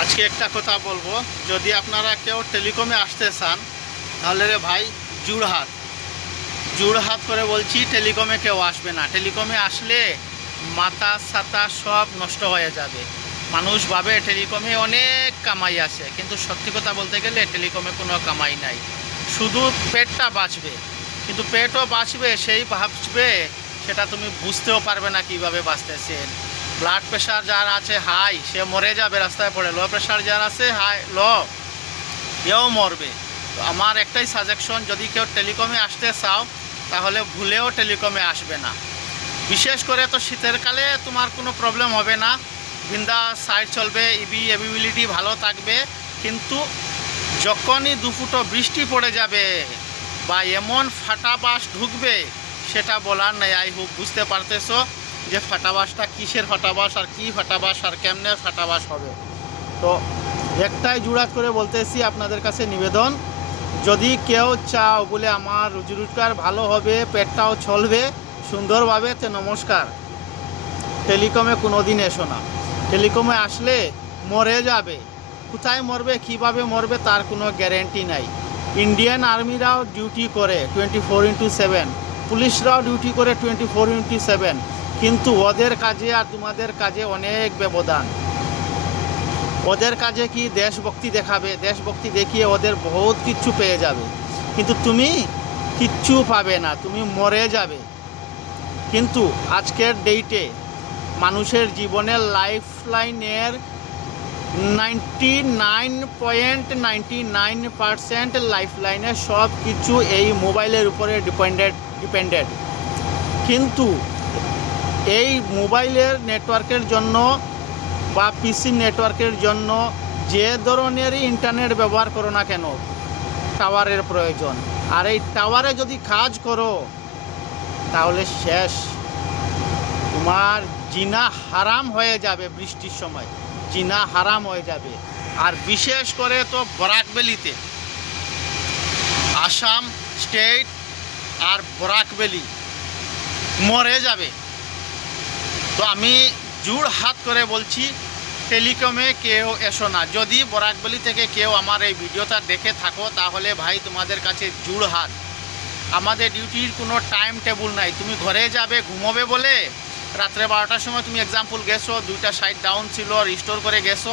আজকে একটা কথা বলবো, যদি আপনারা কেউ টেলিকমে আসতে চান তাহলে রে ভাই জোড়হাত করে বলছি, টেলিকমে কেউ আসবে না। টেলিকমে আসলে মাথা ছাতা সব নষ্ট হয়ে যাবে। মানুষ ভাবে টেলিকমে অনেক কামাই আছে, কিন্তু সত্যি কথা বলতে গেলে টেলিকমে কোনো কামাই নাই। শুধু পেটটা বাঁচবে, কিন্তু পেটও বাঁচবে সেই ভাববে, সেটা তুমি বুঝতেও পারবে না কীভাবে বাঁচতেছেন। ব্লাড প্রেশার যার আছে হাই, সে মরে যাবে রাস্তায় পড়ে। লো প্রেশার যার আছে হাই লো, এও মরবে। তো আমার একটাই সাজেশন, যদি কেউ টেলিকমে আসতে চাও তাহলে ভুলেও টেলিকমে আসবে না। বিশেষ করে তো শীতের কালে তোমার কোনো প্রবলেম হবে না, বিন্দাস সাইড চলবে, এভিবিলিটি ভালো থাকবে। কিন্তু যখনই দুফুটো বৃষ্টি পড়ে যাবে বা এমন ফাটাবাস ঢুকবে, সেটা বলার নেই। আই হোপ বুঝতে পারতেছো যে ফাটাবাসটা কিসের ফাটাবাস, আর কি ফাটাবাস, আর কেমনে ফাটাবাস হবে। তো একটাই জোড়াত করে বলতেছি আপনাদের কাছে নিবেদন, যদি কেউ চাও বলে আমার রুজি রোজগার ভালো হবে, পেটটাও চলবে সুন্দরভাবে, তো নমস্কার, টেলিকমে কোনো দিন এসো না। টেলিকমে আসলে মরে যাবে। কোথায় মরবে, কীভাবে মরবে তার কোনো গ্যারেন্টি নাই। ইন্ডিয়ান আর্মিরাও ডিউটি করে 24/7, পুলিশরাও ডিউটি করে 24/7, কিন্তু ওদের কাজে আর তোমাদের কাজে অনেক ব্যবধান। ওদের কাজে কি দেশভক্তি দেখাবে, দেশভক্তি দেখিয়ে ওদের বহুত কিচ্ছু পেয়ে যাবে, কিন্তু তুমি কিচ্ছু পাবে না, তুমি মরে যাবে। কিন্তু আজকের ডেটে মানুষের জীবনের লাইফলাইনের 99.99% লাইফলাইনের সব কিছু এই মোবাইলের উপরে ডিপেন্ডেড। কিন্তু এই মোবাইলের নেটওয়ার্কের জন্য বা পিসি নেটওয়ার্কের জন্য যে ধরনেরই ইন্টারনেট ব্যবহার করো না কেন, টাওয়ারের প্রয়োজন। আর এই টাওয়ারে যদি কাজ করো তাহলে শেষ, তোমার জিনা হারাম হয়ে যাবে। বৃষ্টির সময় জিনা হারাম হয়ে যাবে। আর বিশেষ করে তো বরাকবেলিতে, আসাম স্টেট আর বরাকবেলি মরে যাবে। তো আমি জোড়হাত করে বলছি, টেলিকমে কেউ এসো না। যদি বরাকবেলি থেকে কেউ আমার এই ভিডিওটা দেখে থাকো তাহলে ভাই তোমাদের কাছে জোড়হাত। আমাদের ডিউটির কোনো টাইম টেবিল নাই। তুমি ঘরে যাবে ঘুমোবে বলে রাত্রে 12টার সময় তুমি এক্সাম্পল গেছো, 2টা সাইট ডাউন ছিল, রিস্টোর করে গেছো,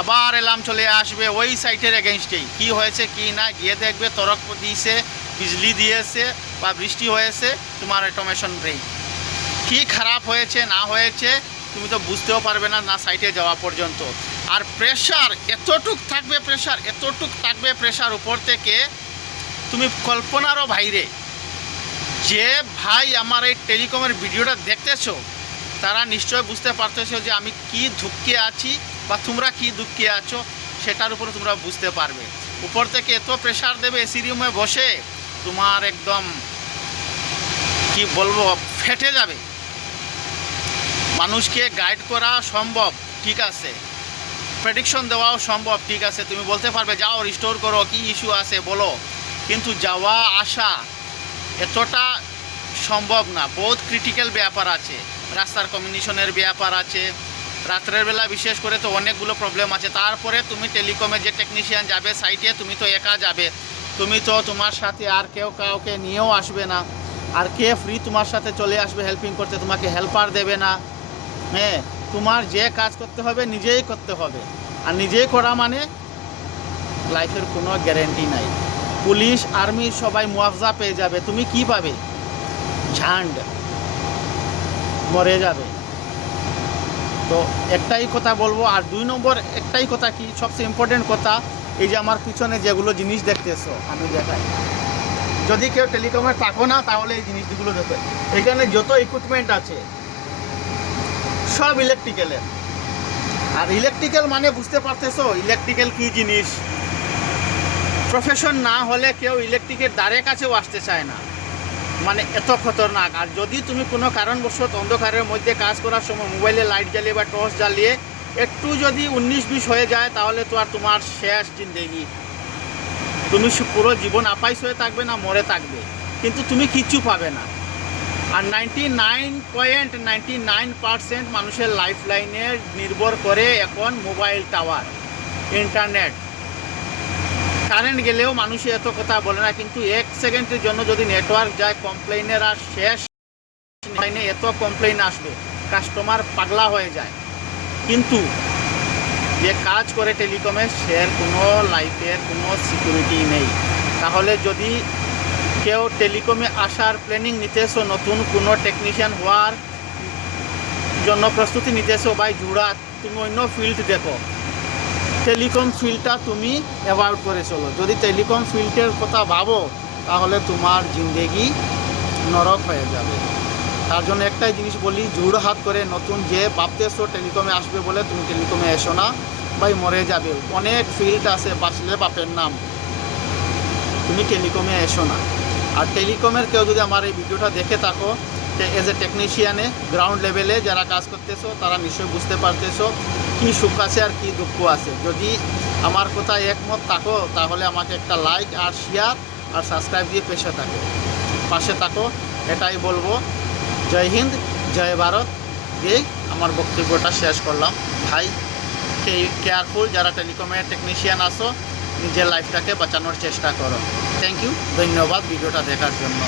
আবার এলাম চলে আসবে ওই সাইটের এগেনস্টেই। কি হয়েছে কি না গিয়ে দেখবে, তরক দিয়েছে, বিজলি দিয়েছে বা বৃষ্টি হয়েছে, তোমার অটোমেশন ব্রেক। কি খারাপ হয়েছে না হয়েছে তুমি তো বুঝতেও পারবে না, না সাইটে যাওয়া পর্যন্ত। আর প্রেশার এতটুক থাকবে প্রেশার উপর থেকে, তুমি কল্পনারও বাইরে। যে ভাই আমার এই টেলিকমের ভিডিওটা দেখতেছো তারা নিশ্চয় বুঝতে পারতেছো যে আমি কি দুঃখে আছি বা তোমরা কি দুঃখে আছো, সেটার উপরে তোমরা বুঝতে পারবে। উপর থেকে এত প্রেশার দেবে, এসি রুমে বসে তোমার একদম কি বলবো, ফেটে যাবে। মানুষকে গাইড করা সম্ভব, ঠিক আছে, প্রেডিকশন দেওয়াও সম্ভব, ঠিক আছে, তুমি বলতে পারবে যাও রিস্টোর করো, কি ইস্যু আছে বলো, কিন্তু যাওয়া আসা এতটা সম্ভব না। বহুত ক্রিটিক্যাল ব্যাপার আছে, রাস্তার কমিউনিকেশনের ব্যাপার আছে, রাত্রের বেলা বিশেষ করে তো অনেকগুলো প্রবলেম আছে। তারপরে তুমি টেলিকমে যে টেকনিশিয়ান যাবে সাইটে, তুমি তো একা যাবে, তুমি তো তোমার সাথে আর কেউ কাউকে নিয়েও আসবে না। আর কে ফ্রি তোমার সাথে চলে আসবে হেল্পিং করতে, তোমাকে হেল্পার দেবে না। হ্যাঁ, তোমার যে কাজ করতে হবে নিজেই করতে হবে, আর নিজেই করা মানে লাইফের কোনো গ্যারেন্টি নাই। পুলিশ আর্মি সবাই মুআফজা পেয়ে যাবে, তুমি কি পাবে? ঝান্ড, মরে যাবে। তো একটাই কথা বলবো। আর 2 নম্বর একটাই কথা, কি সবচেয়ে ইম্পর্টেন্ট কথা, এই যে আমার পিছনে যেগুলো জিনিস দেখতেছো আমি দেখাই, যদি কেউ টেলিকমে থাকো না তাহলে এই জিনিসগুলো দেখো। এখানে যত ইকুইপমেন্ট আছে সব ইলেকট্রিক্যালের। আর ইলেকট্রিক্যাল মানে বুঝতে পারতেছো ইলেকট্রিক্যাল কী জিনিস। প্রফেশন না হলে কেউ ইলেকট্রিকের দ্বারে কাছেও আসতে চায় না, মানে এত খতরনাক। আর যদি তুমি কোনো কারণবশত অন্ধকারের মধ্যে কাজ করার সময় মোবাইলে লাইট জ্বালিয়ে বা টর্চ জ্বালিয়ে একটু যদি 19-20 হয়ে যায় তাহলে তো আর তোমার শেষ জিন্দেগি। তুমি পুরো জীবন আপাইস হয়ে থাকবে না মরে থাকবে, কিন্তু তুমি কিচ্ছু পাবে না। আর 99.99% মানুষের লাইফ লাইনে নির্ভর করে এখন মোবাইল টাওয়ার, ইন্টারনেট। কারেন্ট গেলেও মানুষ এত কথা বলে না, কিন্তু 1 সেকেন্ডের জন্য যদি নেটওয়ার্ক যায়, কমপ্লেনের আর শেষ লাইনে এত কমপ্লেন আসবে, কাস্টমার পাগলা হয়ে যায়। কিন্তু যে কাজ করে টেলিকমে, সে কোনো লাইফের কোনো সিকিউরিটি নেই। তাহলে যদি কেউ টেলিকমে আসার প্ল্যানিং নিতেছো, নতুন কোনো টেকনিশিয়ান হওয়ার জন্য প্রস্তুতি নিতেছো, ভাই জুড়া, তুমি অন্য ফিল্ড দেখো। টেলিকম ফিল্ডটা তুমি অ্যাভয়েড করে চলো। যদি টেলিকম ফিল্ডের কথা ভাবো, তাহলে তোমার জিন্দেগি নরক হয়ে যাবে। তার জন্য একটাই জিনিস বলি, জোড় হাত করে নতুন যে ভাবতেছো টেলিকমে আসবে বলে, তুমি টেলিকমে এসো না ভাই, মরে যাবে। অনেক ফিল্ড আছে, বাঁচলে বাপের নাম। তুমি টেলিকমে এসো না। আর টেলিকমের কেউ যদি আমার এই ভিডিওটা দেখে থাকো, এজ এ টেকনিশিয়ানে গ্রাউন্ড লেভেলে যারা কাজ করতেছো, তারা নিশ্চয়ই বুঝতে পারতেছো কী সুখ আছে আর কী দুঃখ আছে। যদি আমার কথায় একমত থাকো, তাহলে আমাকে একটা লাইক আর শেয়ার আর সাবস্ক্রাইব দিয়ে পাশে থাকো, এটাই বলবো। জয় হিন্দ, জয় ভারত দিয়েই আমার বক্তব্যটা শেষ করলাম। ভাই কেয়ারফুল, যারা টেলিকমের টেকনিশিয়ান আসো, নিজের লাইফটাকে বাঁচানোর চেষ্টা করো। থ্যাংক ইউ, ধন্যবাদ ভিডিওটা দেখার জন্য।